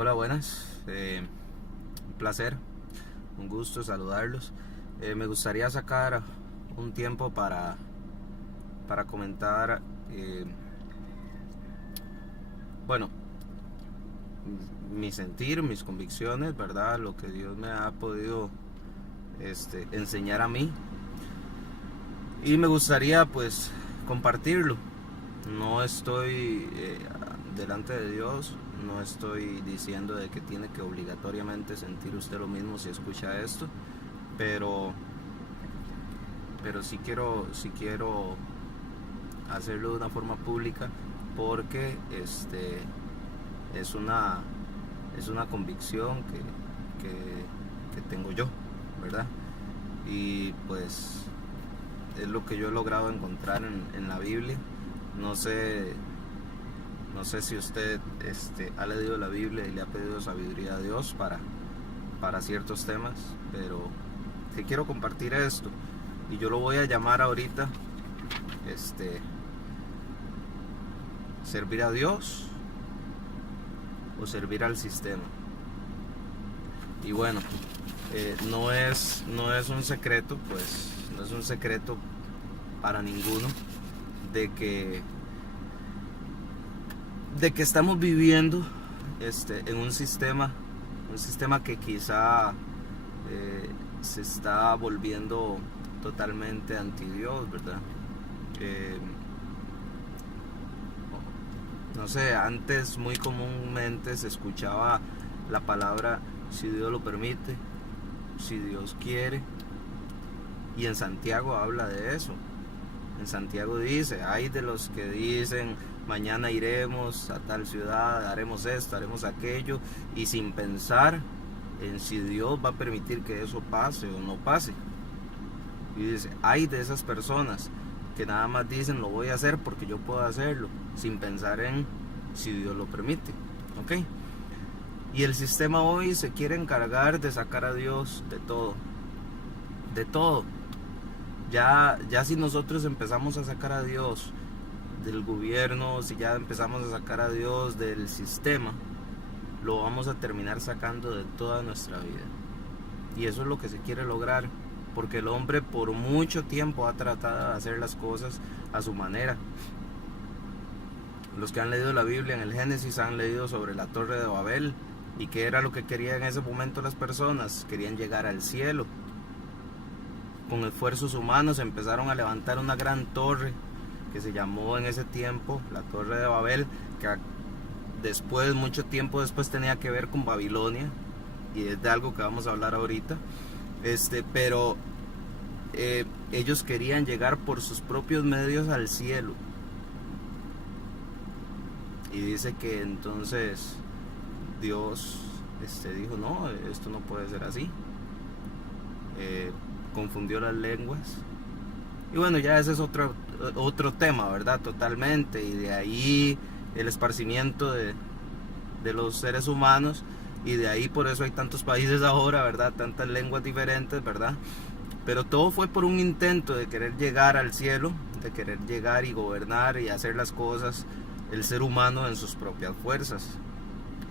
Hola, buenas. Un placer, un gusto saludarlos. Me gustaría sacar un tiempo para comentar, bueno, mi sentir, mis convicciones, ¿verdad? Lo que Dios me ha podido enseñar a mí. Y me gustaría pues compartirlo. No estoy delante de Dios, no estoy diciendo de que tiene que obligatoriamente sentir usted lo mismo si escucha esto, pero sí quiero hacerlo de una forma pública porque es una convicción que tengo yo, ¿verdad? Y pues es lo que yo he logrado encontrar en la Biblia. No sé, no sé si usted ha leído la Biblia y le ha pedido sabiduría a Dios para ciertos temas, pero sí quiero compartir esto y yo lo voy a llamar ahorita servir a Dios o servir al sistema. Y bueno, no es un secreto, pues no es un secreto para ninguno de que estamos viviendo en un sistema que quizá se está volviendo totalmente anti Dios, ¿verdad? No sé, antes muy comúnmente se escuchaba la palabra si Dios lo permite, si Dios quiere, y en Santiago habla de eso. En Santiago dice, hay de los que dicen, mañana iremos a tal ciudad, haremos esto, haremos aquello, y sin pensar en si Dios va a permitir que eso pase o no pase. Y dice, hay de esas personas que nada más dicen, lo voy a hacer porque yo puedo hacerlo, sin pensar en si Dios lo permite. ¿Ok? Y el sistema hoy se quiere encargar de sacar a Dios de todo. De todo. Ya si nosotros empezamos a sacar a Dios del gobierno, si ya empezamos a sacar a Dios del sistema, lo vamos a terminar sacando de toda nuestra vida. Y eso es lo que se quiere lograr, porque el hombre por mucho tiempo ha tratado de hacer las cosas a su manera. Los que han leído la Biblia en el Génesis han leído sobre la Torre de Babel, y qué era lo que querían en ese momento las personas. Querían llegar al cielo. Con esfuerzos humanos empezaron a levantar una gran torre que se llamó en ese tiempo la Torre de Babel, que después, mucho tiempo después, tenía que ver con Babilonia, y es de algo que vamos a hablar ahorita. Pero ellos querían llegar por sus propios medios al cielo, y dice que entonces Dios dijo, no, esto no puede ser así. Confundió las lenguas. Y bueno, ya ese es otro tema, ¿verdad? Totalmente. Y de ahí el esparcimiento de los seres humanos. Y de ahí por eso hay tantos países ahora, ¿verdad? Tantas lenguas diferentes, ¿verdad? Pero todo fue por un intento de querer llegar al cielo, de querer llegar y gobernar y hacer las cosas el ser humano en sus propias fuerzas.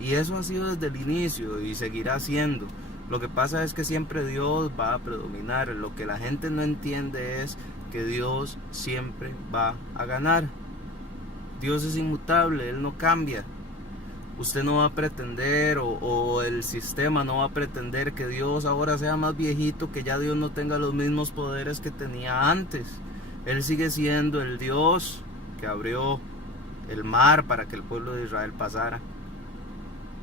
Y eso ha sido desde el inicio y seguirá siendo. Lo que pasa es que siempre Dios va a predominar. Lo que la gente no entiende es que Dios siempre va a ganar. Dios es inmutable, Él no cambia. Usted no va a pretender, o el sistema no va a pretender que Dios ahora sea más viejito, que ya Dios no tenga los mismos poderes que tenía antes. Él sigue siendo el Dios que abrió el mar para que el pueblo de Israel pasara.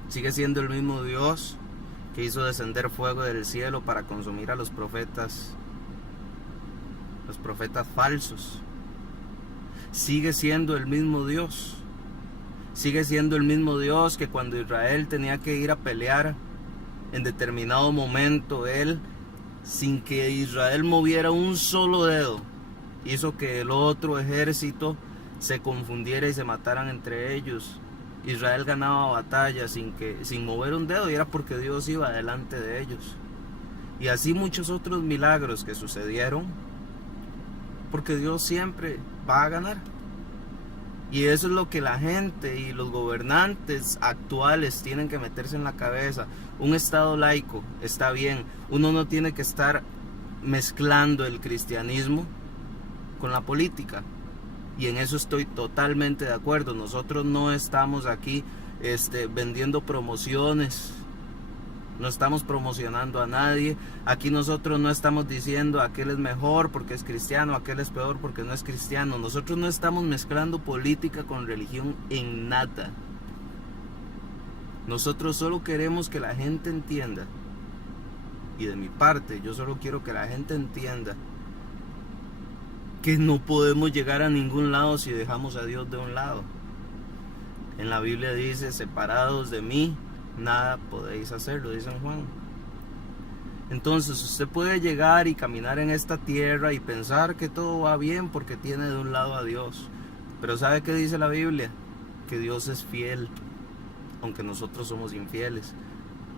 Sigue siendo el mismo Dios que hizo descender fuego del cielo para consumir a los profetas falsos. Sigue siendo el mismo Dios. Sigue siendo el mismo Dios que cuando Israel tenía que ir a pelear, en determinado momento Él, sin que Israel moviera un solo dedo, hizo que el otro ejército se confundiera y se mataran entre ellos. Israel ganaba batallas sin mover un dedo, y era porque Dios iba delante de ellos. Y así muchos otros milagros que sucedieron, porque Dios siempre va a ganar. Y eso es lo que la gente y los gobernantes actuales tienen que meterse en la cabeza. Un estado laico está bien, uno no tiene que estar mezclando el cristianismo con la política, y en eso estoy totalmente de acuerdo. Nosotros no estamos aquí vendiendo promociones, no estamos promocionando a nadie. Aquí nosotros no estamos diciendo aquel es mejor porque es cristiano, aquel es peor porque no es cristiano. Nosotros no estamos mezclando política con religión en nada. Nosotros solo queremos que la gente entienda, y de mi parte yo solo quiero que la gente entienda que no podemos llegar a ningún lado si dejamos a Dios de un lado. En la Biblia dice: separados de mí nada podéis hacer, lo dice en Juan. Entonces usted puede llegar y caminar en esta tierra y pensar que todo va bien porque tiene de un lado a Dios, pero ¿sabe qué dice la Biblia? Que Dios es fiel, aunque nosotros somos infieles.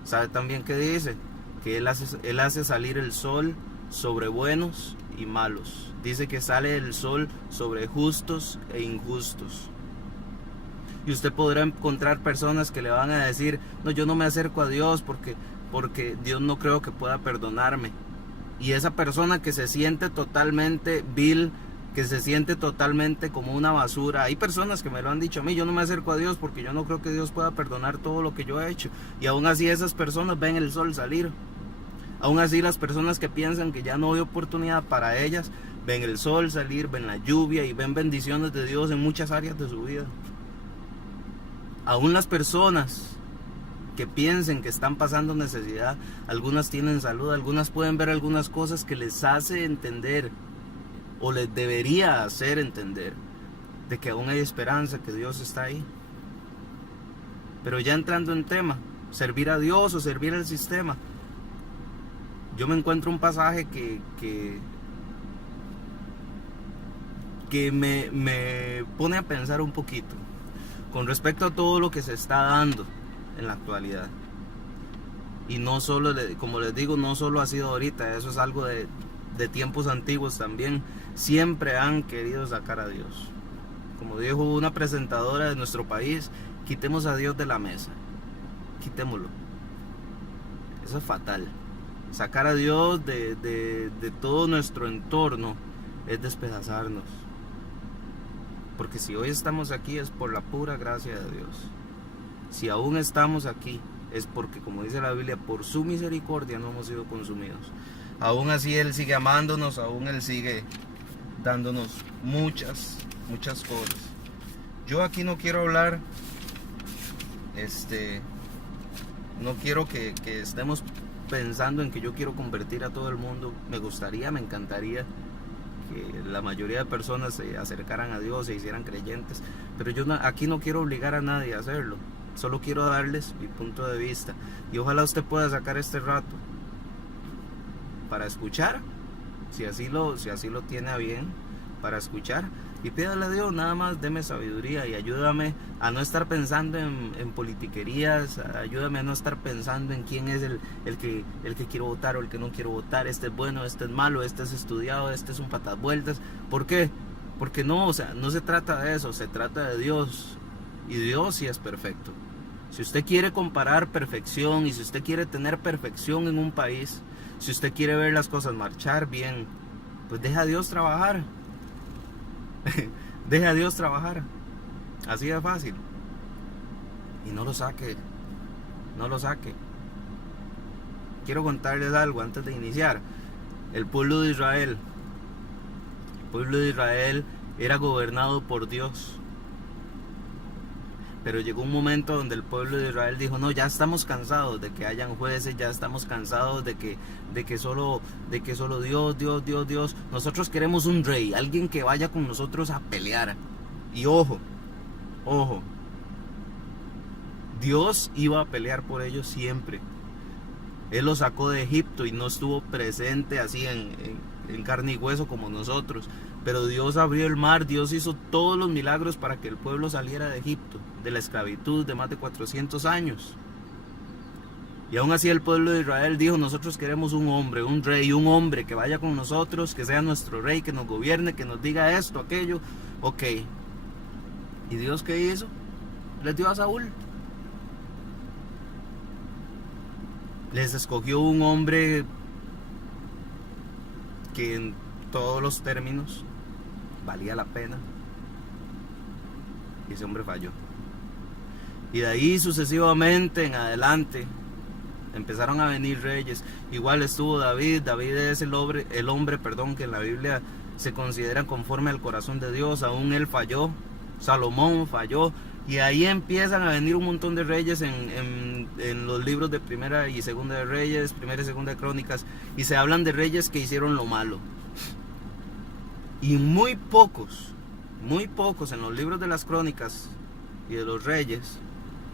¿Sabe también qué dice? Que Él hace salir el sol sobre buenos y malos. Dice que sale el sol sobre justos e injustos. Y usted podrá encontrar personas que le van a decir: no, yo no me acerco a Dios porque Dios no creo que pueda perdonarme. Y esa persona que se siente totalmente vil, que se siente totalmente como una basura. Hay personas que me lo han dicho a mí: yo no me acerco a Dios porque yo no creo que Dios pueda perdonar todo lo que yo he hecho. Y aún así esas personas ven el sol salir. Aún así las personas que piensan que ya no hay oportunidad para ellas, ven el sol salir, ven la lluvia y ven bendiciones de Dios en muchas áreas de su vida. Aún las personas que piensen que están pasando necesidad, algunas tienen salud, algunas pueden ver algunas cosas que les hace entender, o les debería hacer entender, de que aún hay esperanza, que Dios está ahí. Pero ya entrando en tema, servir a Dios o servir al sistema, yo me encuentro un pasaje que me pone a pensar un poquito con respecto a todo lo que se está dando en la actualidad. Y no solo, como les digo, no solo ha sido ahorita, eso es algo de tiempos antiguos también. Siempre han querido sacar a Dios. Como dijo una presentadora de nuestro país: quitemos a Dios de la mesa, quitémoslo. Eso es fatal. Sacar a Dios de todo nuestro entorno es despedazarnos. Porque si hoy estamos aquí es por la pura gracia de Dios. Si aún estamos aquí es porque, como dice la Biblia, por su misericordia no hemos sido consumidos. Aún así Él sigue amándonos, aún Él sigue dándonos muchas cosas. Yo aquí no quiero hablar, no quiero que estemos pensando en que yo quiero convertir a todo el mundo. Me gustaría, me encantaría que la mayoría de personas se acercaran a Dios, se hicieran creyentes, pero yo aquí no quiero obligar a nadie a hacerlo. Solo quiero darles mi punto de vista, y ojalá usted pueda sacar este rato para escuchar, si así lo tiene a bien, para escuchar, y pídale a Dios nada más: deme sabiduría y ayúdame a no estar pensando en politiquerías, ayúdame a no estar pensando en quién es el que quiero votar o el que no quiero votar, este es bueno, este es malo, este es estudiado, este es un patas vueltas. ¿Por qué? Porque no, no se trata de eso, se trata de Dios, y Dios sí es perfecto. Si usted quiere comparar perfección, y si usted quiere tener perfección en un país, si usted quiere ver las cosas marchar bien, pues deja a Dios trabajar. Deja a Dios trabajar. Así de fácil. Y no lo saque. No lo saque. Quiero contarles algo antes de iniciar. El pueblo de Israel era gobernado por Dios. Pero llegó un momento donde el pueblo de Israel dijo: no, ya estamos cansados de que hayan jueces, ya estamos cansados de que solo Dios. Nosotros queremos un rey, alguien que vaya con nosotros a pelear. Y ojo, Dios iba a pelear por ellos siempre. Él los sacó de Egipto y no estuvo presente así en carne y hueso como nosotros. Pero Dios abrió el mar, Dios hizo todos los milagros para que el pueblo saliera de Egipto, de la esclavitud de más de 400 años. Y aún así el pueblo de Israel dijo: nosotros queremos un hombre, un rey, un hombre que vaya con nosotros, que sea nuestro rey, que nos gobierne, que nos diga esto, aquello. Ok. ¿Y Dios qué hizo? Les dio a Saúl. Les escogió un hombre que en todos los términos valía la pena. Y ese hombre falló. Y de ahí sucesivamente en adelante empezaron a venir reyes. Igual estuvo David. David es el hombre, que en la Biblia se considera conforme al corazón de Dios. Aún él falló. Salomón falló. Y ahí empiezan a venir un montón de reyes en los libros de Primera y Segunda de Reyes, Primera y Segunda de Crónicas. Y se hablan de reyes que hicieron lo malo. Y muy pocos en los libros de las Crónicas y de los Reyes,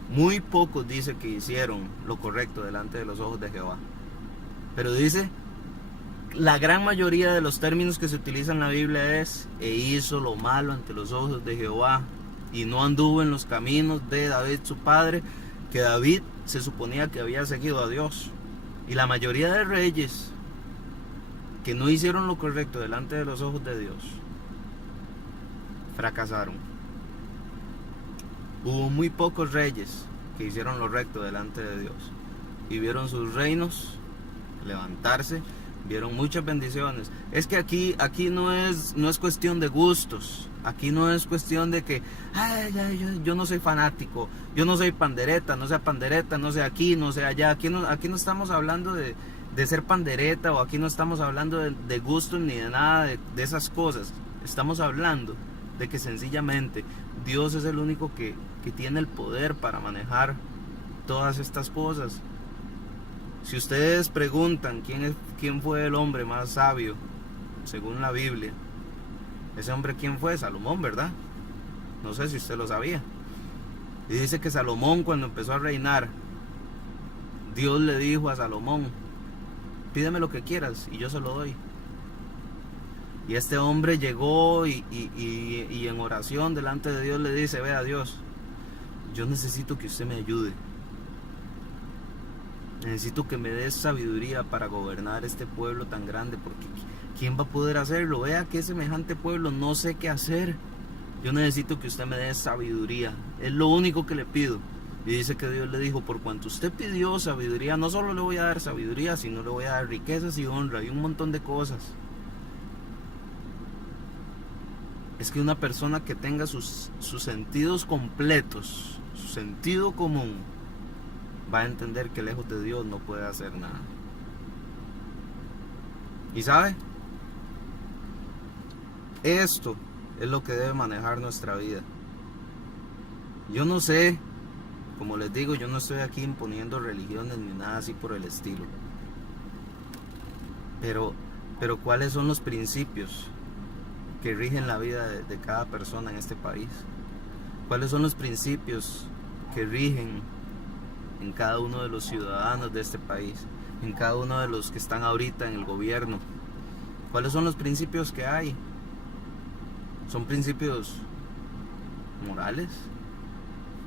muy pocos dice que hicieron lo correcto delante de los ojos de Jehová. Pero dice, la gran mayoría de los términos que se utilizan en la Biblia es: e hizo lo malo ante los ojos de Jehová, y no anduvo en los caminos de David su padre, que David se suponía que había seguido a Dios. Y la mayoría de reyes que no hicieron lo correcto delante de los ojos de Dios fracasaron. Hubo muy pocos reyes que hicieron lo recto delante de Dios y vieron sus reinos levantarse, vieron muchas bendiciones. Es que aquí no es cuestión de gustos. Aquí no es cuestión de que yo no soy fanático, yo no soy pandereta, no sea pandereta, no sea aquí, no sea allá. Aquí no estamos hablando de ser pandereta, o aquí no estamos hablando de gustos ni de nada de esas cosas. Estamos hablando de que sencillamente Dios es el único que tiene el poder para manejar todas estas cosas. Si ustedes preguntan quién fue el hombre más sabio según la Biblia, ese hombre quién fue, Salomón, ¿verdad? No sé si usted lo sabía. Y dice que Salomón, cuando empezó a reinar, Dios le dijo a Salomón: pídeme lo que quieras y yo se lo doy. Y este hombre llegó y en oración delante de Dios le dice: vea, Dios, yo necesito que usted me ayude. Necesito que me des sabiduría para gobernar este pueblo tan grande, porque ¿quién va a poder hacerlo? Vea que semejante pueblo, no sé qué hacer. Yo necesito que usted me dé sabiduría. Es lo único que le pido. Y dice que Dios le dijo: por cuanto usted pidió sabiduría, no solo le voy a dar sabiduría, sino le voy a dar riquezas y honra y un montón de cosas. Es que una persona que tenga sus sentidos completos, su sentido común, va a entender que lejos de Dios no puede hacer nada. ¿Y sabe? Esto es lo que debe manejar nuestra vida. Yo no sé, como les digo, yo no estoy aquí imponiendo religiones ni nada así por el estilo. Pero ¿cuáles son los principios que rigen la vida de cada persona en este país? ¿Cuáles son los principios que rigen en cada uno de los ciudadanos de este país, en cada uno de los que están ahorita en el gobierno? ¿Cuáles son los principios que hay? ¿Son principios morales?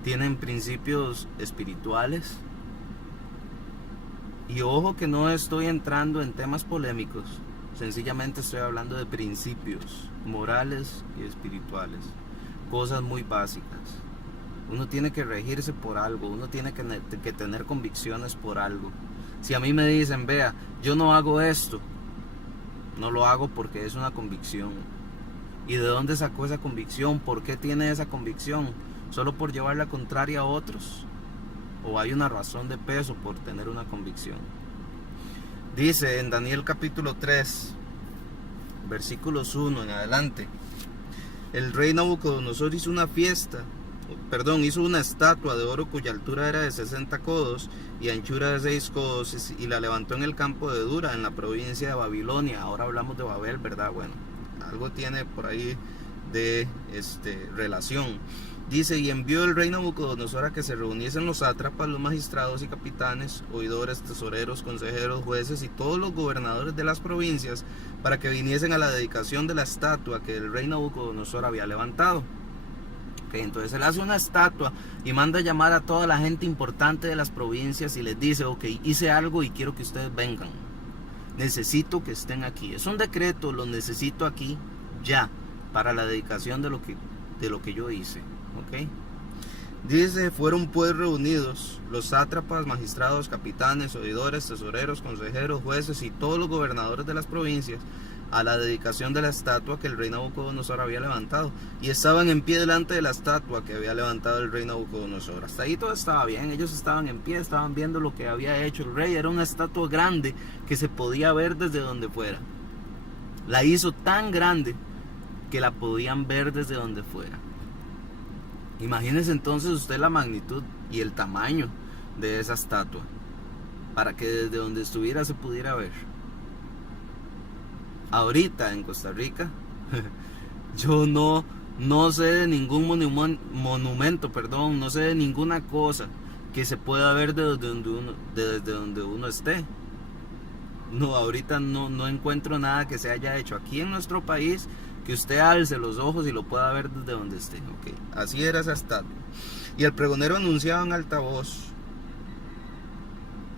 ¿Tienen principios espirituales? Y ojo que no estoy entrando en temas polémicos, sencillamente estoy hablando de principios morales y espirituales, cosas muy básicas. Uno tiene que regirse por algo, uno tiene que tener convicciones por algo. Si a mí me dicen: vea, yo no hago esto, no lo hago porque es una convicción. ¿Y de dónde sacó esa convicción? ¿Por qué tiene esa convicción? ¿Solo por llevar la contraria a otros? ¿O hay una razón de peso por tener una convicción? Dice en Daniel capítulo 3, versículos 1 en adelante: el rey Nabucodonosor hizo una estatua de oro cuya altura era de 60 codos y anchura de 6 codos, y la levantó en el campo de Dura, en la provincia de Babilonia. Ahora hablamos de Babel, ¿verdad? Bueno, algo tiene por ahí de relación. Dice: y envió el rey Nabucodonosor a que se reuniesen los sátrapas, los magistrados y capitanes, oidores, tesoreros, consejeros, jueces y todos los gobernadores de las provincias, para que viniesen a la dedicación de la estatua que el rey Nabucodonosor había levantado. Entonces él hace una estatua y manda a llamar a toda la gente importante de las provincias y les dice: ok, hice algo y quiero que ustedes vengan. Necesito que estén aquí. Es un decreto, lo necesito aquí ya, para la dedicación de lo que yo hice. ¿ok? Dice, fueron pues reunidos los sátrapas, magistrados, capitanes, oidores, tesoreros, consejeros, jueces y todos los gobernadores de las provincias a la dedicación de la estatua que el rey Nabucodonosor había levantado, y estaban en pie delante de la estatua que había levantado el rey Nabucodonosor. Hasta ahí todo estaba bien, ellos estaban en pie, estaban viendo lo que había hecho el rey. Era una estatua grande que se podía ver desde donde fuera. La hizo tan grande que la podían ver desde donde fuera. Imagínense entonces usted la magnitud y el tamaño de esa estatua, para que desde donde estuviera se pudiera ver. Ahorita en Costa Rica yo no sé de ningún monumento, no sé de ninguna cosa que se pueda ver desde donde uno esté. No, ahorita no encuentro nada que se haya hecho aquí en nuestro país que usted alce los ojos y lo pueda ver desde donde esté. Okay. Así era esa estatua. Y el pregonero anunciaba en alta voz: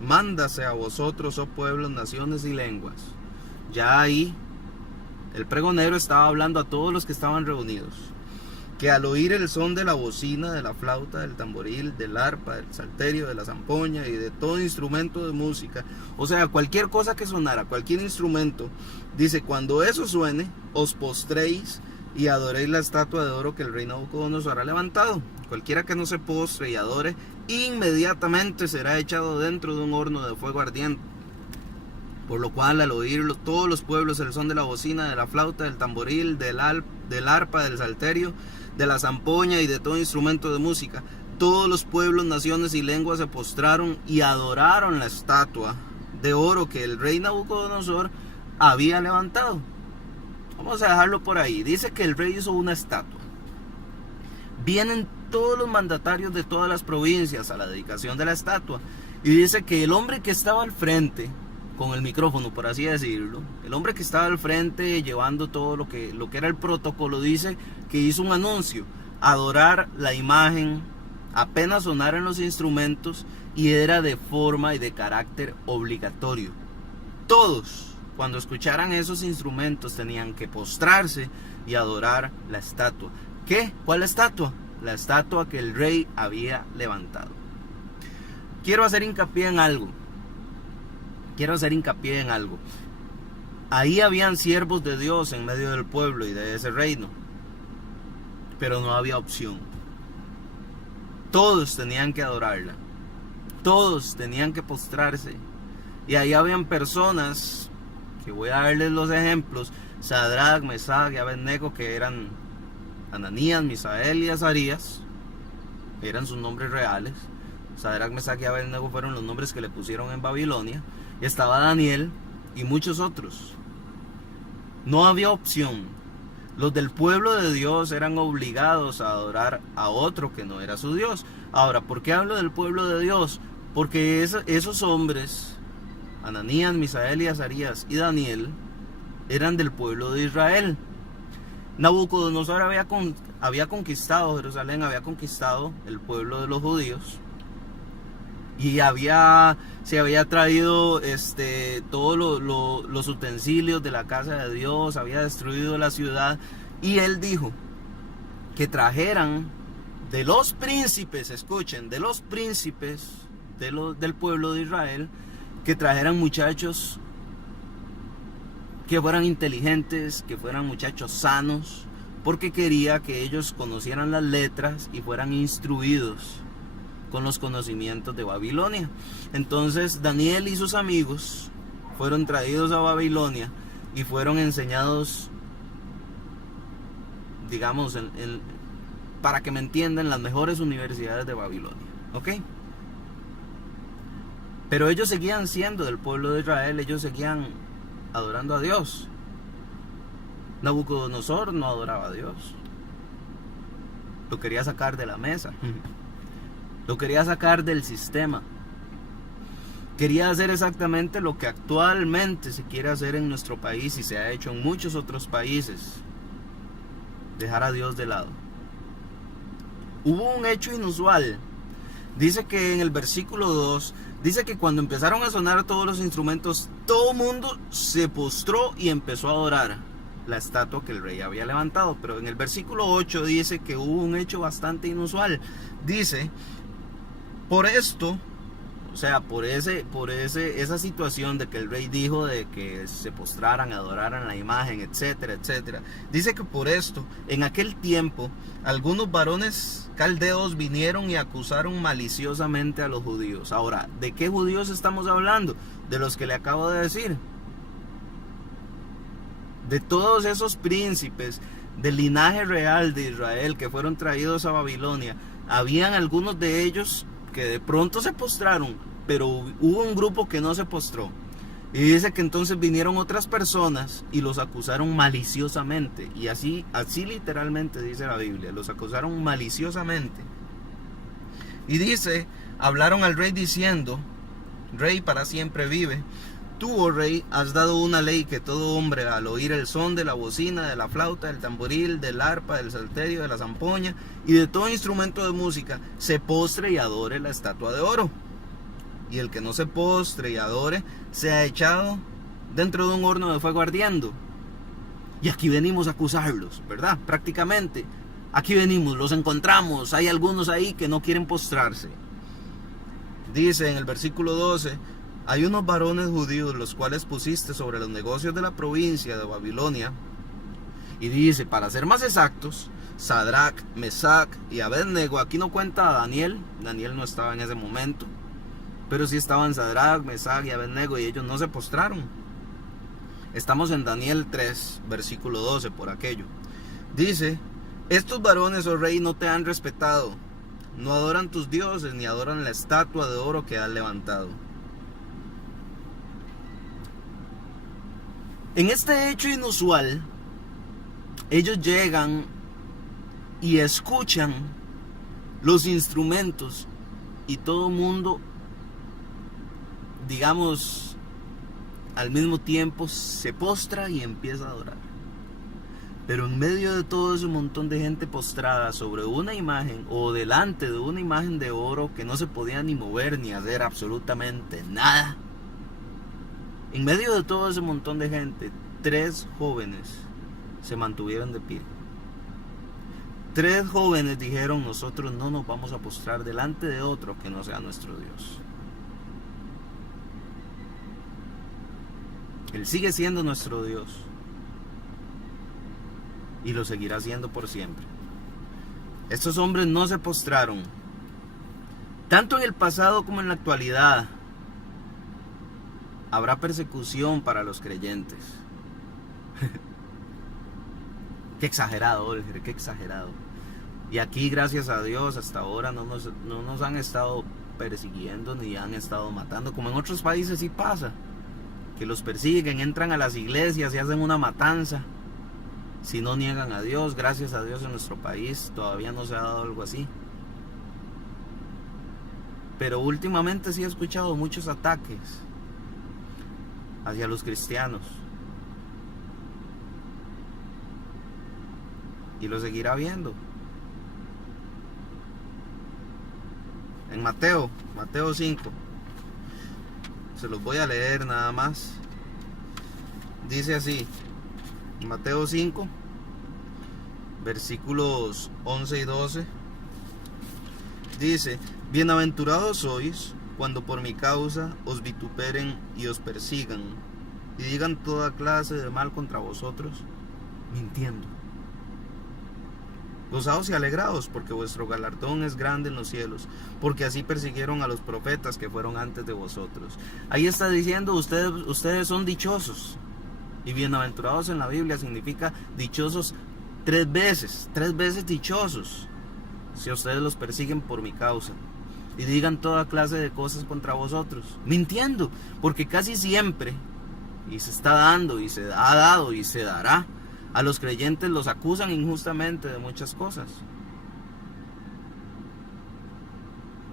mándase a vosotros, oh pueblos, naciones y lenguas. Ya ahí el pregonero estaba hablando a todos los que estaban reunidos, que al oír el son de la bocina, de la flauta, del tamboril, del arpa, del salterio, de la zampoña y de todo instrumento de música, o sea, cualquier cosa que sonara, cualquier instrumento, dice, cuando eso suene, os postréis y adoréis la estatua de oro que el rey Nabucodonosor ha levantado. Cualquiera que no se postre y adore, inmediatamente será echado dentro de un horno de fuego ardiente. Por lo cual, al oírlo todos los pueblos el son de la bocina, de la flauta, del tamboril, del arpa, del salterio, de la zampoña y de todo instrumento de música, todos los pueblos, naciones y lenguas se postraron y adoraron la estatua de oro que el rey Nabucodonosor había levantado. Vamos a dejarlo por ahí. Dice que el rey hizo una estatua. Vienen todos los mandatarios de todas las provincias a la dedicación de la estatua, y dice que el hombre que estaba al frente con el micrófono, por así decirlo, el hombre que estaba al frente llevando todo lo que era el protocolo, dice que hizo un anuncio: adorar la imagen apenas sonaran los instrumentos, y era de forma y de carácter obligatorio. Todos, cuando escucharan esos instrumentos, tenían que postrarse y adorar la estatua. ¿Qué? ¿Cuál estatua? La estatua que el rey había levantado. Quiero hacer hincapié en algo. Ahí habían siervos de Dios en medio del pueblo y de ese reino, pero no había opción. Todos tenían que adorarla, todos tenían que postrarse. Y ahí habían personas, que voy a darles los ejemplos: Sadrac, Mesach y Abednego, que eran Ananías, Misael y Azarías, eran sus nombres reales. Sadrac, Mesach y Abednego fueron los nombres que le pusieron en Babilonia. Estaba Daniel y muchos otros. No había opción. Los del pueblo de Dios eran obligados a adorar a otro que no era su Dios. Ahora, ¿por qué hablo del pueblo de Dios? Porque esos hombres, Ananías, Misael y Azarías y Daniel, eran del pueblo de Israel. Nabucodonosor había conquistado Jerusalén, había conquistado el pueblo de los judíos, y se había traído todos los utensilios de la casa de Dios, había destruido la ciudad, y él dijo que trajeran de los príncipes, escuchen, de los príncipes del pueblo de Israel, que trajeran muchachos que fueran inteligentes, que fueran muchachos sanos, porque quería que ellos conocieran las letras y fueran instruidos con los conocimientos de Babilonia. Entonces Daniel y sus amigos fueron traídos a Babilonia y fueron enseñados, digamos, para que me entiendan, las mejores universidades de Babilonia, ¿ok? Pero ellos seguían siendo del pueblo de Israel, ellos seguían adorando a Dios. Nabucodonosor no adoraba a Dios, lo quería sacar de la mesa, lo quería sacar del sistema. Quería hacer exactamente lo que actualmente se quiere hacer en nuestro país y se ha hecho en muchos otros países: dejar a Dios de lado. Hubo un hecho inusual. Dice que en el versículo 2, dice que cuando empezaron a sonar todos los instrumentos, todo el mundo se postró y empezó a adorar. la estatua que el rey había levantado. Pero en el versículo 8 dice que hubo un hecho bastante inusual. Dice, por esto, o sea, por esa situación de que el rey dijo de que se postraran, adoraran la imagen, etcétera, etcétera. Dice que por esto, en aquel tiempo, algunos varones caldeos vinieron y acusaron maliciosamente a los judíos. Ahora, ¿de qué judíos estamos hablando? De los que le acabo de decir. De todos esos príncipes del linaje real de Israel que fueron traídos a Babilonia. Habían algunos de ellos que de pronto se postraron, pero hubo un grupo que no se postró. Y dice que entonces vinieron otras personas y los acusaron maliciosamente. Y así literalmente dice la Biblia, los acusaron maliciosamente. Y dice, hablaron al rey diciendo, Rey para siempre vive. Tú, oh rey, has dado una ley que todo hombre al oír el son de la bocina, de la flauta, del tamboril, del arpa, del salterio, de la zampoña y de todo instrumento de música, se postre y adore la estatua de oro. Y el que no se postre y adore, sea echado dentro de un horno de fuego ardiendo. Y aquí venimos a acusarlos, ¿verdad? Prácticamente. Aquí venimos, los encontramos. Hay algunos ahí que no quieren postrarse. Dice en el versículo 12, hay unos varones judíos los cuales pusiste sobre los negocios de la provincia de Babilonia. Y dice, para ser más exactos, Sadrach, Mesach y Abednego. Aquí no cuenta a Daniel. Daniel no estaba en ese momento. Pero sí estaban Sadrach, Mesach y Abednego y ellos no se postraron. Estamos en Daniel 3, versículo 12, por aquello. Dice, estos varones, oh rey, no te han respetado. No adoran tus dioses ni adoran la estatua de oro que has levantado. En este hecho inusual, ellos llegan y escuchan los instrumentos y todo el mundo, digamos, al mismo tiempo se postra y empieza a adorar. Pero en medio de todo ese montón de gente postrada sobre una imagen o delante de una imagen de oro que no se podía ni mover ni hacer absolutamente nada, en medio de todo ese montón de gente, 3 jóvenes se mantuvieron de pie. 3 jóvenes dijeron, nosotros no nos vamos a postrar delante de otro que no sea nuestro Dios. Él sigue siendo nuestro Dios y lo seguirá siendo por siempre. Estos hombres no se postraron, tanto en el pasado como en la actualidad. Habrá persecución para los creyentes. Qué exagerado, Oliver, qué exagerado. Y aquí, gracias a Dios, hasta ahora no nos han estado persiguiendo ni han estado matando, como en otros países sí pasa, que los persiguen, entran a las iglesias y hacen una matanza si no niegan a Dios. Gracias a Dios en nuestro país todavía no se ha dado algo así. Pero últimamente sí he escuchado muchos ataques hacia los cristianos. Y lo seguirá viendo. En Mateo 5. Se los voy a leer nada más. Dice así. Mateo 5, versículos 11 y 12. Dice, bienaventurados sois cuando por mi causa os vituperen y os persigan y digan toda clase de mal contra vosotros, mintiendo. Gozaos y alegraos, porque vuestro galardón es grande en los cielos, porque así persiguieron a los profetas que fueron antes de vosotros. Ahí está diciendo, ustedes son dichosos. Y bienaventurados en la Biblia significa dichosos 3 veces dichosos, si ustedes los persiguen por mi causa y digan toda clase de cosas contra vosotros, mintiendo, porque casi siempre, y se está dando, y se ha dado, y se dará, a los creyentes los acusan injustamente de muchas cosas.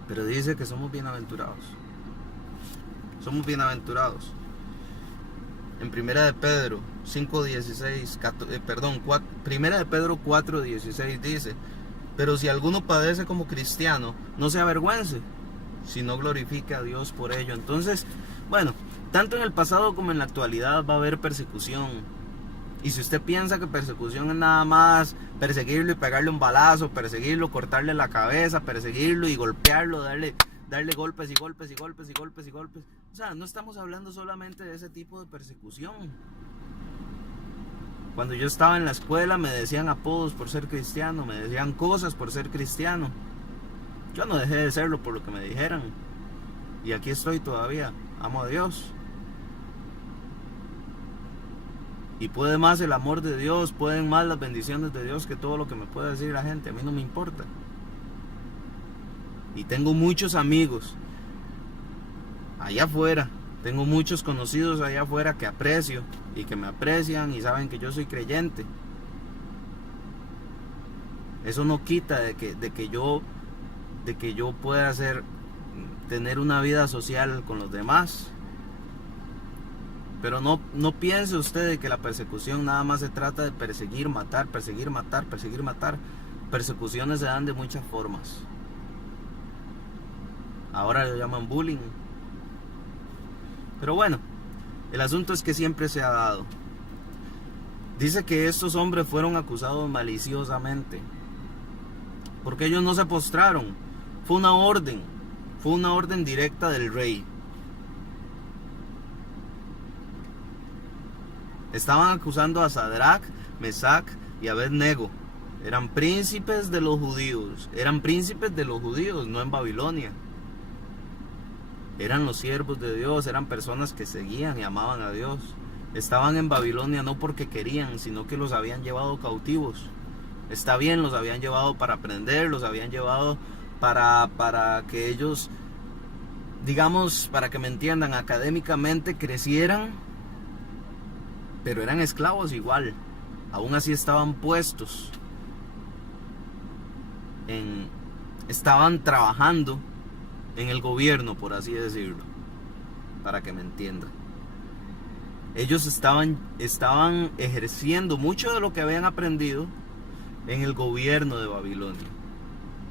Pero dice que somos bienaventurados. Somos bienaventurados. En Primera de Pedro 5:16, Primera de Pedro 4:16 dice, pero si alguno padece como cristiano, no se avergüence, sino glorifique a Dios por ello. Entonces, bueno, tanto en el pasado como en la actualidad va a haber persecución. Y si usted piensa que persecución es nada más perseguirlo y pegarle un balazo, perseguirlo, cortarle la cabeza, perseguirlo y golpearlo, darle golpes y golpes y golpes y golpes y golpes. O sea, no estamos hablando solamente de ese tipo de persecución. Cuando yo estaba en la escuela me decían apodos por ser cristiano, me decían cosas por ser cristiano. Yo no dejé de serlo por lo que me dijeran. Y aquí estoy todavía. Amo a Dios. Y puede más el amor de Dios, pueden más las bendiciones de Dios que todo lo que me pueda decir la gente. A mí no me importa. Y tengo muchos amigos allá afuera. Tengo muchos conocidos allá afuera que aprecio y que me aprecian y saben que yo soy creyente. Eso no quita de que yo pueda tener una vida social con los demás. Pero no piense usted de que la persecución nada más se trata de perseguir, matar, perseguir, matar, perseguir, matar. Persecuciones se dan de muchas formas. Ahora lo llaman bullying. Pero bueno, el asunto es que siempre se ha dado. Dice que estos hombres fueron acusados maliciosamente, porque ellos no se postraron. Fue una orden directa del rey. Estaban acusando a Sadrach, Mesach y Abednego. Eran príncipes de los judíos. No en Babilonia. Eran los siervos de Dios, eran personas que seguían y amaban a Dios. Estaban en Babilonia no porque querían, sino que los habían llevado cautivos. Está bien, los habían llevado para aprender, los habían llevado para que ellos, digamos, para que me entiendan, académicamente crecieran, pero eran esclavos igual. Aún así estaban puestos estaban trabajando en el gobierno, por así decirlo, para que me entiendan. Ellos estaban ejerciendo mucho de lo que habían aprendido en el gobierno de Babilonia.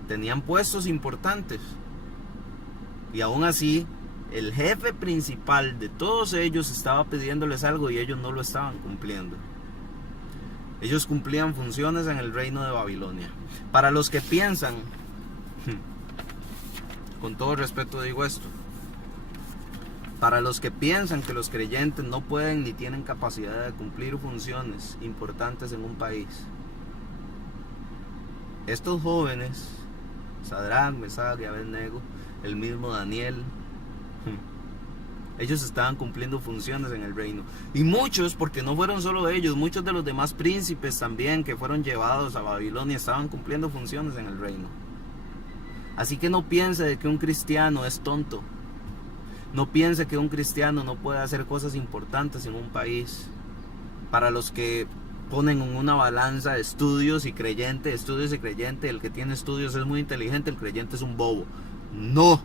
Tenían puestos importantes. Y aún así, el jefe principal de todos ellos estaba pidiéndoles algo y ellos no lo estaban cumpliendo. Ellos cumplían funciones en el reino de Babilonia. Para los que piensan, con todo respeto digo esto, para los que piensan que los creyentes no pueden ni tienen capacidad de cumplir funciones importantes en un país, estos jóvenes, Sadrach, Mesach y Abednego, el mismo Daniel, ellos estaban cumpliendo funciones en el reino. Y muchos, porque no fueron solo ellos, muchos de los demás príncipes también que fueron llevados a Babilonia estaban cumpliendo funciones en el reino. Así que no piense de que un cristiano es tonto. No piense que un cristiano no puede hacer cosas importantes en un país. Para los que ponen en una balanza estudios y creyente, el que tiene estudios es muy inteligente, el creyente es un bobo. No.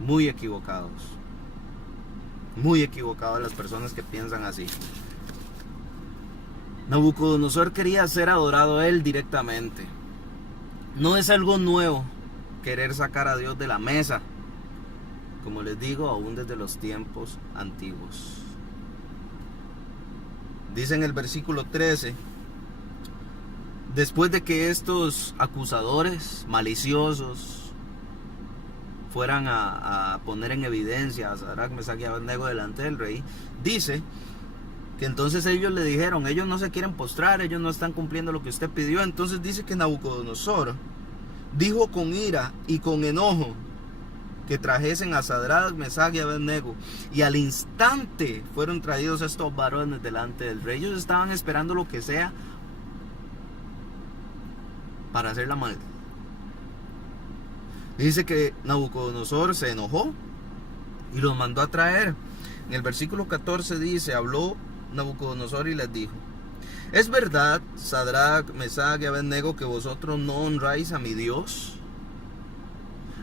Muy equivocados las personas que piensan así. Nabucodonosor quería ser adorado a él directamente. No es algo nuevo querer sacar a Dios de la mesa, como les digo, aún desde los tiempos antiguos. Dice en el versículo 13: después de que estos acusadores maliciosos fueran a poner en evidencia a Sadrach, Mesach y Abednego delante del rey, dice que entonces ellos le dijeron: ellos no se quieren postrar, ellos no están cumpliendo lo que usted pidió. Entonces dice que Nabucodonosor dijo con ira y con enojo que trajesen a Sadrach, Mesach y Abednego, y al instante fueron traídos estos varones delante del rey. Ellos estaban esperando lo que sea para hacer la maldad. Dice que Nabucodonosor se enojó y los mandó a traer. En el versículo 14 dice: habló Nabucodonosor y les dijo: ¿es verdad, Sadrach, Mesach y Abednego, que vosotros no honráis a mi Dios?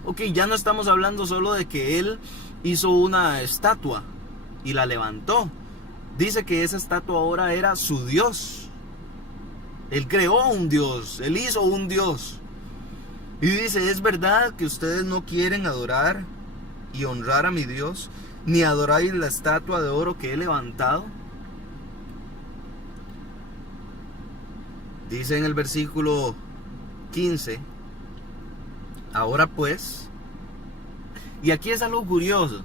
Ok, ya no estamos hablando solo de que él hizo una estatua y la levantó. Dice que esa estatua ahora era su Dios. Él creó un Dios, él hizo un Dios. Y dice: ¿es verdad que ustedes no quieren adorar y honrar a mi Dios, ni adoráis la estatua de oro que he levantado? Dice en el versículo 15, ahora pues, y aquí es algo curioso.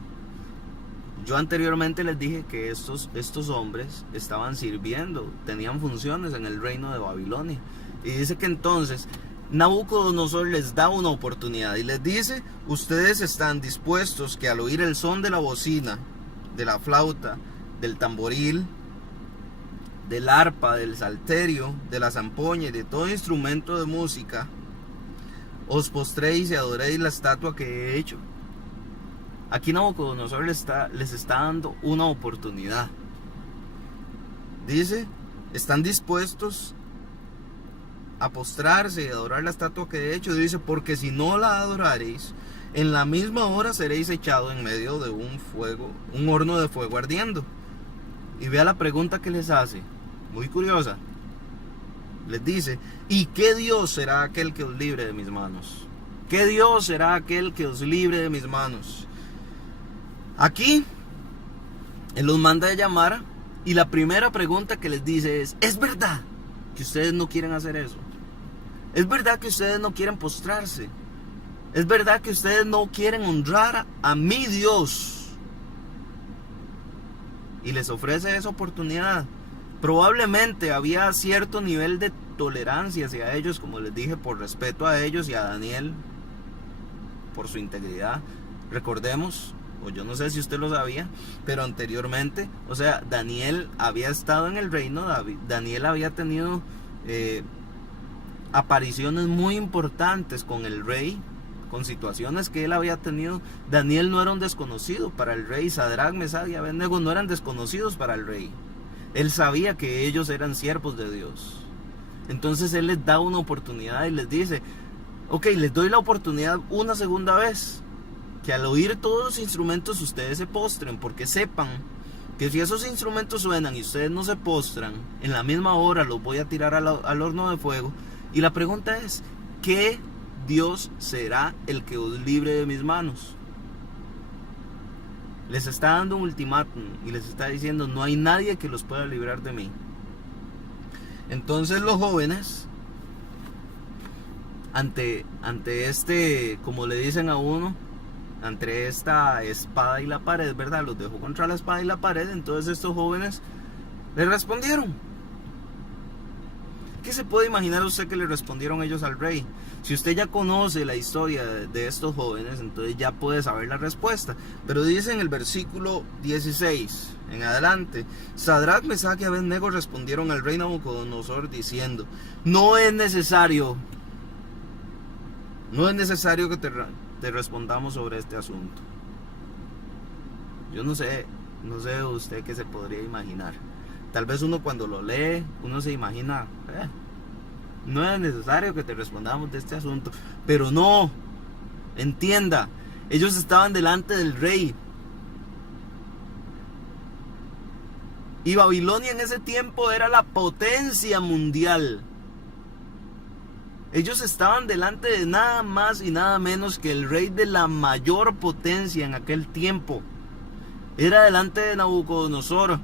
Yo anteriormente les dije que estos hombres estaban sirviendo, tenían funciones en el reino de Babilonia. Y dice que entonces Nabucodonosor les da una oportunidad y les dice: ustedes están dispuestos que al oír el son de la bocina, de la flauta, del tamboril, del arpa, del salterio, de la zampoña y de todo instrumento de música, os postréis y adoréis la estatua que he hecho. Aquí Nabucodonosor les está dando una oportunidad. Dice: están dispuestos a postrarse y adorar la estatua que he hecho. Dice: porque si no la adoraréis, en la misma hora seréis echados en medio de un horno de fuego ardiendo. Y vea la pregunta que les hace, muy curiosa. Les dice: ¿y qué Dios será aquel que os libre de mis manos? ¿Qué Dios será aquel que os libre de mis manos? Aquí Él los manda a llamar y la primera pregunta que les dice ¿es verdad que ustedes no quieren hacer eso? ¿Es verdad que ustedes no quieren postrarse? ¿Es verdad que ustedes no quieren honrar a mi Dios? Y les ofrece esa oportunidad. Probablemente había cierto nivel de tolerancia hacia ellos, como les dije, por respeto a ellos y a Daniel, por su integridad. Recordemos, o yo no sé si usted lo sabía, pero anteriormente, o sea, Daniel había estado en el reino, Daniel había tenido apariciones muy importantes con el rey, con situaciones que él había tenido. Daniel no era un desconocido para el rey. Sadrac, Mesach y Abednego no eran desconocidos para el rey. Él sabía que ellos eran siervos de Dios. Entonces él les da una oportunidad y les dice: ok, les doy la oportunidad una segunda vez, que al oír todos los instrumentos ustedes se postren, porque sepan que si esos instrumentos suenan y ustedes no se postran, en la misma hora los voy a tirar al horno de fuego. Y la pregunta es: ¿qué Dios será el que os libre de mis manos? Les está dando un ultimátum y les está diciendo: no hay nadie que los pueda librar de mí. Entonces los jóvenes, ante este, como le dicen a uno, ante esta espada y la pared, ¿verdad? Los dejó contra la espada y la pared. Entonces estos jóvenes le respondieron. ¿Qué se puede imaginar usted que le respondieron ellos al rey? Si usted ya conoce la historia de estos jóvenes, entonces ya puede saber la respuesta. Pero dice en el versículo 16 en adelante: Sadrac, Mesach y Abednego respondieron al rey Nabucodonosor diciendo: no es necesario que te respondamos sobre este asunto. Yo no sé usted qué se podría imaginar. Tal vez uno cuando lo lee, uno se imagina, no es necesario que te respondamos de este asunto. Pero no, entienda, ellos estaban delante del rey. Y Babilonia en ese tiempo era la potencia mundial. Ellos estaban delante de nada más y nada menos que el rey de la mayor potencia en aquel tiempo. Era delante de Nabucodonosor.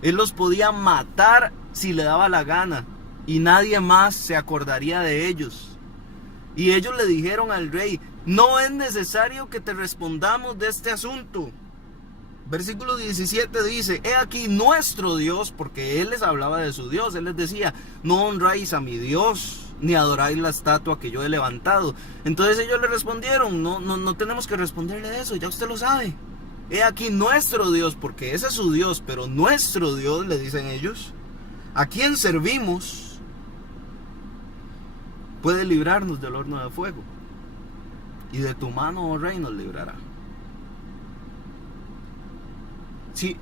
Él los podía matar si le daba la gana y nadie más se acordaría de ellos. Y ellos le dijeron al rey: no es necesario que te respondamos de este asunto. Versículo 17 dice: he aquí nuestro Dios, porque él les hablaba de su Dios. Él les decía: no honráis a mi Dios, ni adoráis la estatua que yo he levantado. Entonces ellos le respondieron: no tenemos que responderle de eso, ya usted lo sabe. He aquí nuestro Dios, porque ese es su Dios, pero nuestro Dios, le dicen ellos, a quien servimos, puede librarnos del horno de fuego, y de tu mano, oh rey, nos librará. Sí,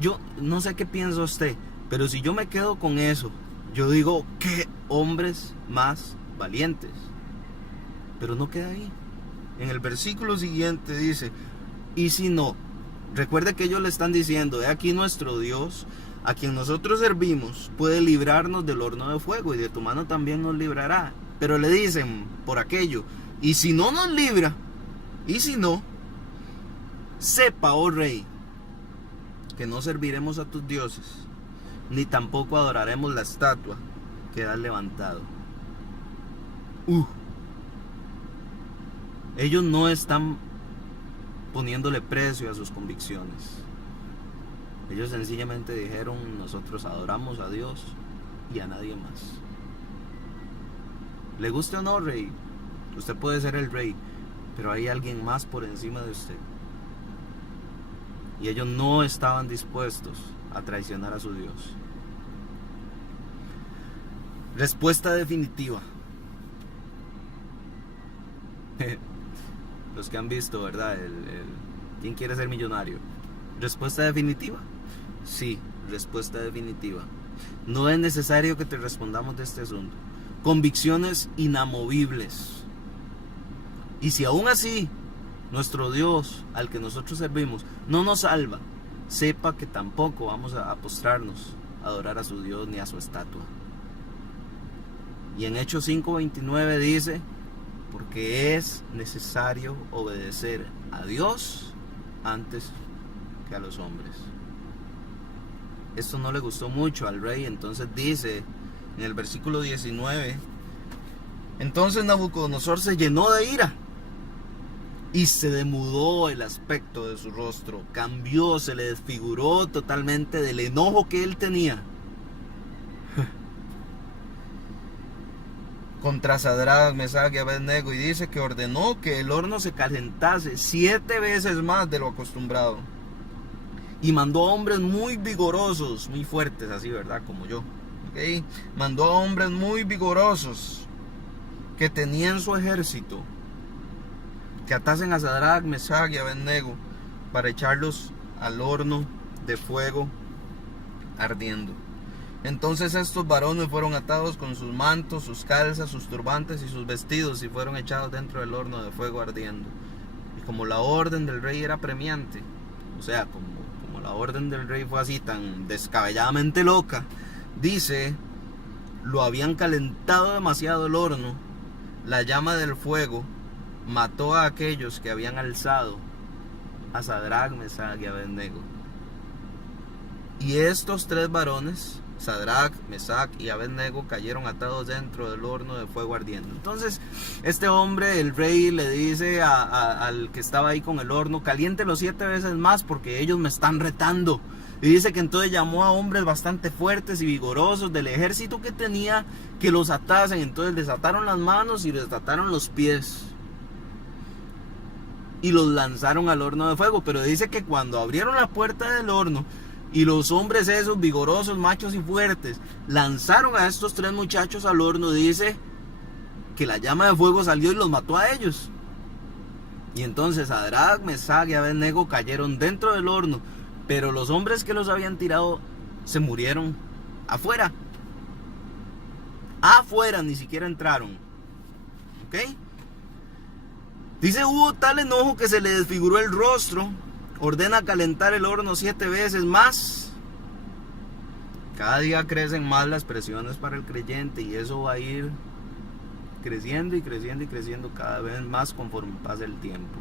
yo no sé qué piensa usted, pero si yo me quedo con eso, yo digo: qué hombres más valientes. Pero no queda ahí. En el versículo siguiente dice: y si no, recuerde que ellos le están diciendo: he aquí nuestro Dios, a quien nosotros servimos, puede librarnos del horno de fuego, y de tu mano también nos librará. Pero le dicen por aquello: y si no nos libra, y si no, sepa, oh rey, que no serviremos a tus dioses, ni tampoco adoraremos la estatua quedar levantado. Ellos no están poniéndole precio a sus convicciones. Ellos sencillamente dijeron: nosotros adoramos a Dios y a nadie más. Le guste o no, rey, usted puede ser el rey, pero hay alguien más por encima de usted. Y ellos no estaban dispuestos a traicionar a su Dios. Respuesta definitiva. Los que han visto, ¿verdad? ¿Quién quiere ser millonario? ¿Respuesta definitiva? Sí, respuesta definitiva. No es necesario que te respondamos de este asunto. Convicciones inamovibles. Y si aún así nuestro Dios, al que nosotros servimos, no nos salva, sepa que tampoco vamos a postrarnos a adorar a su Dios ni a su estatua. Y en Hechos 5:29 dice: porque es necesario obedecer a Dios antes que a los hombres. Esto no le gustó mucho al rey, entonces dice en el versículo 19: entonces Nabucodonosor se llenó de ira y se demudó el aspecto de su rostro, cambió, se le desfiguró totalmente del enojo que él tenía contra Sadrach, Mesach y Abednego, y dice que ordenó que el horno se calentase 7 veces más de lo acostumbrado, y mandó a hombres muy vigorosos, muy fuertes, así, ¿verdad? Como yo, ¿okay? Mandó a hombres muy vigorosos que tenían su ejército, que atasen a Sadrach, Mesach y Abednego para echarlos al horno de fuego ardiendo. Entonces estos varones fueron atados con sus mantos, sus calzas, sus turbantes y sus vestidos, y fueron echados dentro del horno de fuego ardiendo. Y como la orden del rey era premiante, o sea, como la orden del rey fue así tan descabelladamente loca, dice: lo habían calentado demasiado el horno, la llama del fuego mató a aquellos que habían alzado a Sadrach, Mesach y Abednego. Y estos 3 varones, Sadrach, Mesach y Abednego, cayeron atados dentro del horno de fuego ardiendo. Entonces este hombre, el rey, le dice al que estaba ahí con el horno: caliéntelo 7 veces más porque ellos me están retando. Y dice que entonces llamó a hombres bastante fuertes y vigorosos del ejército que tenía, que los atasen. Entonces les ataron las manos y les ataron los pies y los lanzaron al horno de fuego. Pero dice que cuando abrieron la puerta del horno y los hombres esos vigorosos, machos y fuertes, lanzaron a estos 3 muchachos al horno, dice que la llama de fuego salió y los mató a ellos. Y entonces Sadrach, Mesach y Abednego cayeron dentro del horno, pero los hombres que los habían tirado se murieron afuera. Afuera, ni siquiera entraron. ¿Ok? Dice: hubo tal enojo que se le desfiguró el rostro. Ordena calentar el horno 7 veces más. Cada día crecen más las presiones para el creyente, y eso va a ir creciendo y creciendo y creciendo cada vez más conforme pase el tiempo.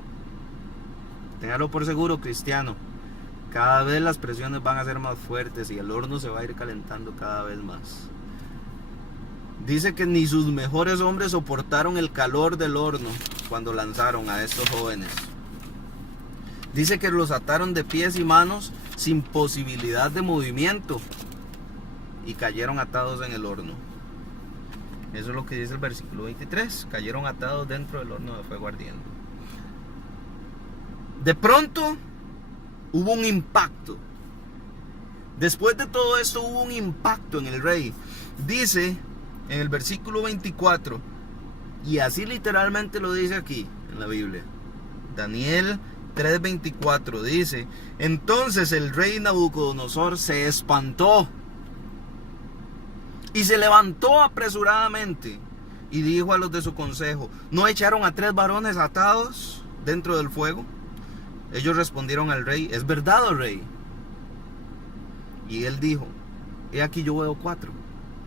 Téngalo por seguro, cristiano. Cada vez las presiones van a ser más fuertes y el horno se va a ir calentando cada vez más. Dice que ni sus mejores hombres soportaron el calor del horno cuando lanzaron a estos jóvenes. Dice que los ataron de pies y manos sin posibilidad de movimiento y cayeron atados en el horno. Eso es lo que dice el versículo 23. Cayeron atados dentro del horno de fuego ardiendo. De pronto hubo un impacto. Después de todo esto hubo un impacto en el rey. Dice en el versículo 24, y así literalmente lo dice aquí en la Biblia, Daniel 3:24, dice: entonces el rey Nabucodonosor se espantó y se levantó apresuradamente y dijo a los de su consejo: ¿no echaron a 3 varones atados dentro del fuego? Ellos respondieron al rey: es verdad, oh rey. Y él dijo: he aquí, yo veo 4,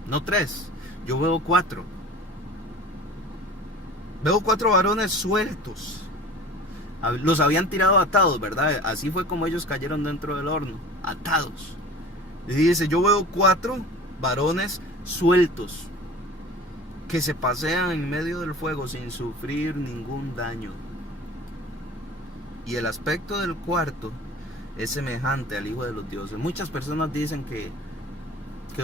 no 3, yo veo 4. Veo 4 varones sueltos. Los habían tirado atados, ¿verdad? Así fue como ellos cayeron dentro del horno, atados. Y dice: yo veo 4 varones sueltos. que se pasean en medio del fuego sin sufrir ningún daño. Y el aspecto del cuarto es semejante al Hijo de los Dioses. Muchas personas dicen que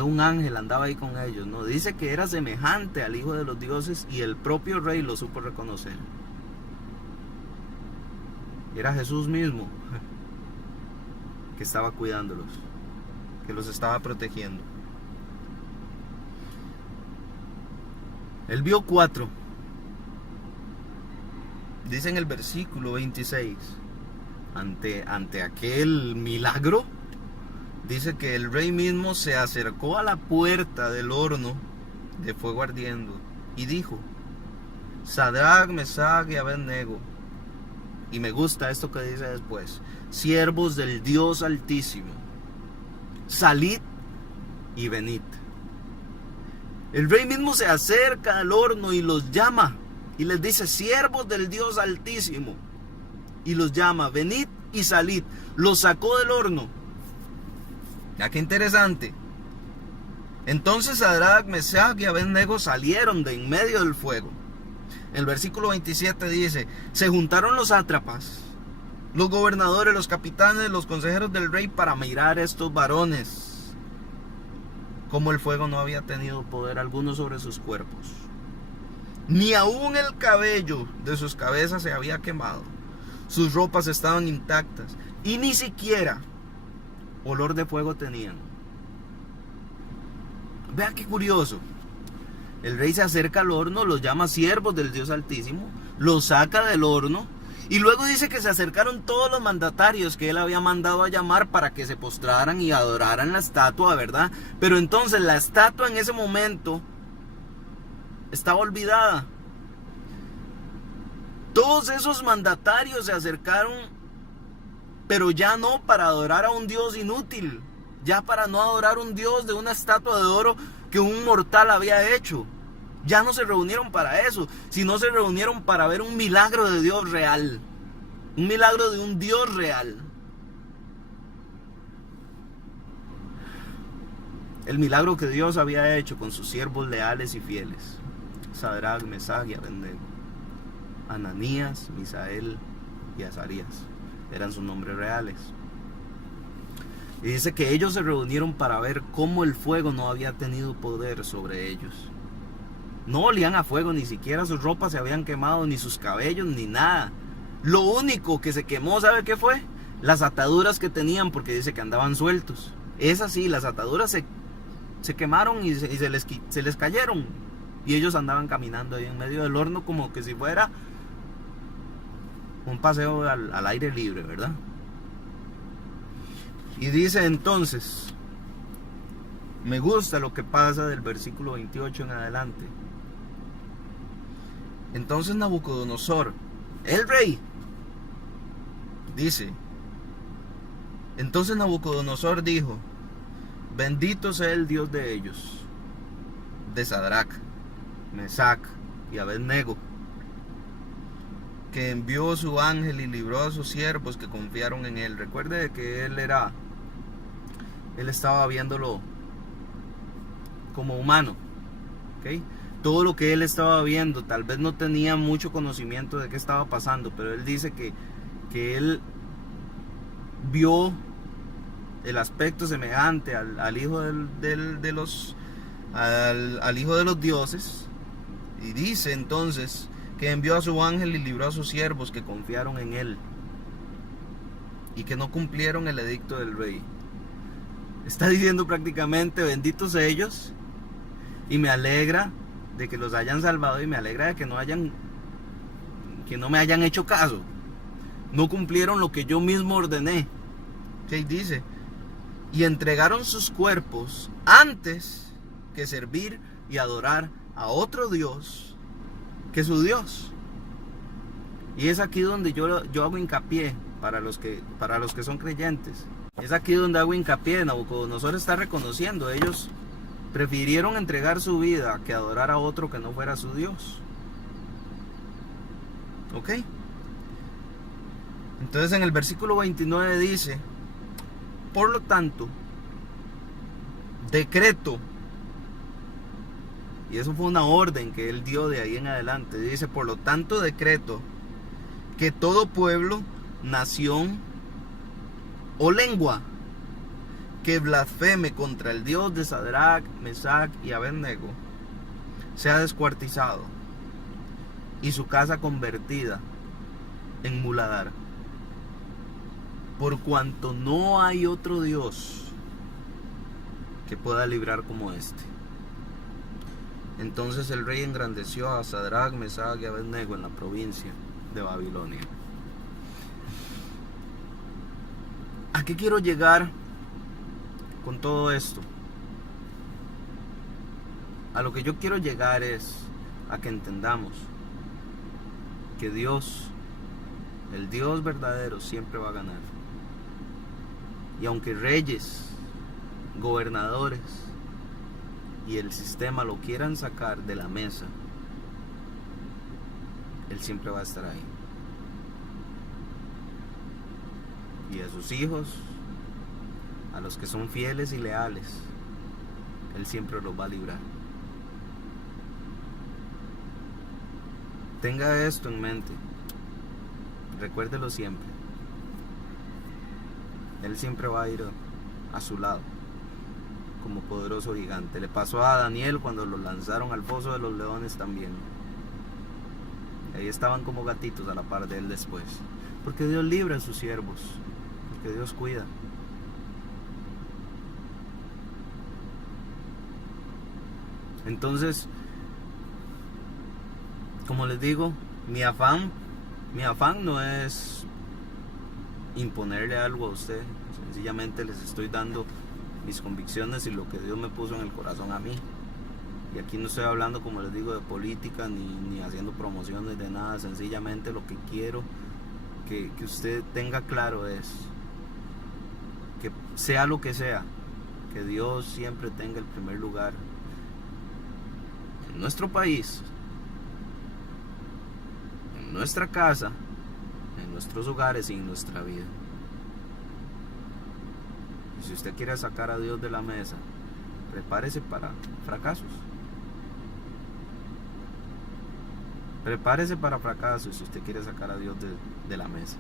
un ángel andaba ahí con ellos. No, dice que era semejante al Hijo de los Dioses, y el propio rey lo supo reconocer. Era Jesús mismo que estaba cuidándolos, que los estaba protegiendo. Él vio 4. Dice en el versículo 26, ante aquel milagro, dice que el rey mismo se acercó a la puerta del horno de fuego ardiendo y dijo: Sadrac, Mesach y Abednego. Y me gusta esto que dice después: siervos del Dios Altísimo, salid y venid. El rey mismo se acerca al horno y los llama y les dice: siervos del Dios Altísimo, y los llama: venid y salid. Los sacó del horno. Ya, qué interesante. Entonces Sadrac, Mesach y Abednego salieron de en medio del fuego. El versículo 27 dice: se juntaron los sátrapas, los gobernadores, los capitanes, los consejeros del rey para mirar a estos varones, como el fuego no había tenido poder alguno sobre sus cuerpos, ni aún el cabello de sus cabezas se había quemado, sus ropas estaban intactas, y ni siquiera olor de fuego tenían. Vean qué curioso. El rey se acerca al horno, los llama siervos del Dios Altísimo, los saca del horno, y luego dice que se acercaron todos los mandatarios que él había mandado a llamar para que se postraran y adoraran la estatua, ¿verdad? Pero entonces la estatua en ese momento estaba olvidada. Todos esos mandatarios se acercaron, pero ya no para adorar a un Dios inútil, ya para no adorar un Dios de una estatua de oro que un mortal había hecho. Ya no se reunieron para eso, sino se reunieron para ver un milagro de Dios real, un milagro de un Dios real. El milagro que Dios había hecho con sus siervos leales y fieles: Sadrac, Mesach y Abednego. Ananías, Misael y Azarías eran sus nombres reales. Y dice que ellos se reunieron para ver cómo el fuego no había tenido poder sobre ellos. No olían a fuego, ni siquiera sus ropas se habían quemado, ni sus cabellos, ni nada. Lo único que se quemó, ¿sabe qué fue? Las ataduras que tenían, porque dice que andaban sueltos. Es así, las ataduras se quemaron y se les cayeron. Y ellos andaban caminando ahí en medio del horno como que si fuera un paseo al aire libre, ¿verdad? Y dice entonces, me gusta lo que pasa del versículo 28 en adelante. Entonces Nabucodonosor, el rey, dice: entonces Nabucodonosor dijo: bendito sea el Dios de ellos, de Sadrac, Mesach y Abednego, que envió su ángel y libró a sus siervos que confiaron en él. Recuerde que él estaba viéndolo como humano, ¿ok? Todo lo que él estaba viendo, tal vez no tenía mucho conocimiento de qué estaba pasando, pero él dice que él vio el aspecto semejante al hijo al hijo de los dioses, y dice entonces que envió a su ángel y libró a sus siervos que confiaron en él y que no cumplieron el edicto del rey. Está diciendo prácticamente: benditos ellos, y me alegra de que los hayan salvado, y me alegra de que no me hayan hecho caso. No cumplieron lo que yo mismo ordené. ¿Qué dice? Y entregaron sus cuerpos antes que servir y adorar a otro Dios que su Dios. Y es aquí donde yo hago hincapié para los que son creyentes. Es aquí donde hago hincapié. Nabucodonosor está reconociendo: ellos prefirieron entregar su vida que adorar a otro que no fuera su Dios. ¿Ok? Entonces en el versículo 29 dice: por lo tanto, decreto Y eso fue una orden que él dio de ahí en adelante. Dice, por lo tanto decreto que todo pueblo, nación o lengua que blasfeme contra el Dios de Sadrach, Mesach y Abednego sea descuartizado y su casa convertida en muladar, por cuanto no hay otro Dios que pueda librar como este. Entonces el rey engrandeció a Sadrach, Mesach y Abednego en la provincia de Babilonia. ¿A qué quiero llegar con todo esto? A lo que yo quiero llegar es a que entendamos que Dios, el Dios verdadero, siempre va a ganar. Y aunque reyes, gobernadores y el sistema lo quieran sacar de la mesa, Él siempre va a estar ahí. Y a sus hijos, a los que son fieles y leales, Él siempre los va a librar. Tenga esto en mente, recuérdelo siempre. Él siempre va a ir a su lado como poderoso gigante. Le pasó a Daniel cuando lo lanzaron al foso de los leones también. Ahí estaban como gatitos a la par de él después. Porque Dios libra a sus siervos, porque Dios cuida. Entonces, como les digo, mi afán no es imponerle algo a usted. Sencillamente les estoy dando mis convicciones y lo que Dios me puso en el corazón a mí. Y aquí no estoy hablando, como les digo, de política ni haciendo promociones de nada. Sencillamente lo que quiero que usted tenga claro es que sea lo que sea, que Dios siempre tenga el primer lugar en nuestro país, en nuestra casa, en nuestros hogares y en nuestra vida. Y si usted quiere sacar a Dios de la mesa, prepárese para fracasos. Prepárese para fracasos si usted quiere sacar a Dios de la mesa.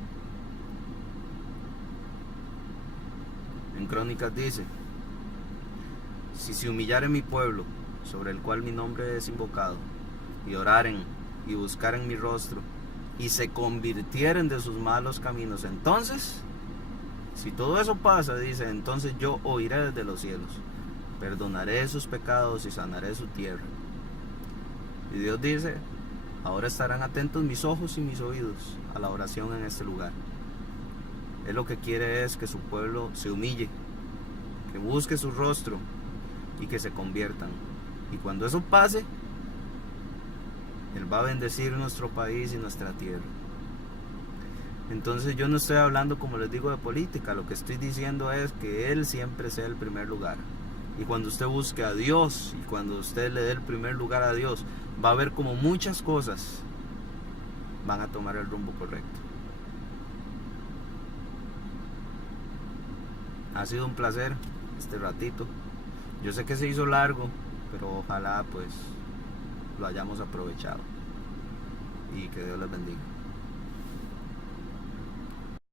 En Crónicas dice: si se humillare mi pueblo, sobre el cual mi nombre es invocado, y oraren y buscaren mi rostro, y se convirtieren de sus malos caminos, entonces, si todo eso pasa, dice, entonces yo oiré desde los cielos, perdonaré sus pecados y sanaré su tierra. Y Dios dice: ahora estarán atentos mis ojos y mis oídos a la oración en este lugar. Él lo que quiere es que su pueblo se humille, que busque su rostro y que se conviertan. Y cuando eso pase, Él va a bendecir nuestro país y nuestra tierra. Entonces yo no estoy hablando, como les digo, de política. Lo que estoy diciendo es que Él siempre sea el primer lugar. Y cuando usted busque a Dios y cuando usted le dé el primer lugar a Dios, va a ver como muchas cosas van a tomar el rumbo correcto. Ha sido un placer este ratito. Yo sé que se hizo largo, pero ojalá pues lo hayamos aprovechado. Y que Dios les bendiga.